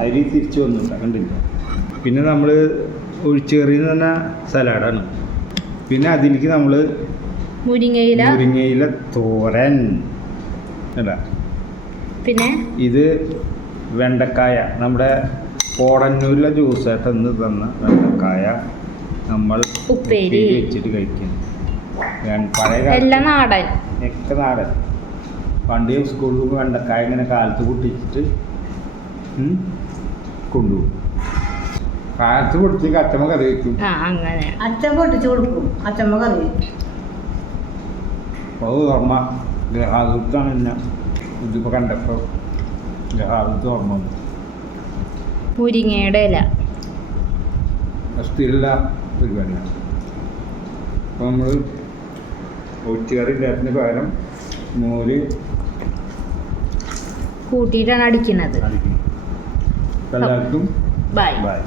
അരി തിരിച്ച് വന്നില്ല, കണ്ടില്ല. പിന്നെ നമ്മൾ ഒഴിച്ചേറിയെന്ന് പറഞ്ഞാൽ സലാഡാണ്. പിന്നെ അതിലേക്ക് നമ്മൾ മുരിങ്ങയില തോരൻ അല്ല. പിന്നെ ഇത് വെണ്ടക്കായ, നമ്മുടെ കോടന്നൂരിലെ ജ്യൂസായിട്ടെന്ന് തന്ന വെണ്ടക്കായ നമ്മൾ ഉപ്പേരി വെച്ചിട്ട് കഴിക്കുന്നു. പഴയ നാടൻ ഒക്കെ നാടൻ. പണ്ട് സ്കൂളിൽ വെണ്ടക്കായ ഇങ്ങനെ കാലത്ത് പൊട്ടിച്ചിട്ട് കൊണ്ടുപോകും. കാലത്ത് പൊട്ടിച്ച് അച്ചമ്മ കറി വയ്ക്കും. അങ്ങനെ അച്ഛൻ പൊട്ടിച്ച് കൊടുക്കും, അച്ചമ്മ കറി വയ്ക്കും. അത് ഓർമ്മ ഗ്രഹാദൂത്താണ്. എന്നെ ഇതിപ്പോൾ കണ്ടപ്പോൾ ഗ്രഹാദൂത്ത് ഓർമ്മ വന്നു. മുരിങ്ങയുടെ ഇല സ്ഥിരമുള്ള പരിപാടിയാണ്. അപ്പോൾ നമ്മൾ ഒറ്റുകറി ഇല്ലാത്തതിന് പകരം മോര് കൂട്ടിയിട്ടാണ് അടിക്കുന്നത്. എല്ലാവർക്കും ബൈ. ബൈ.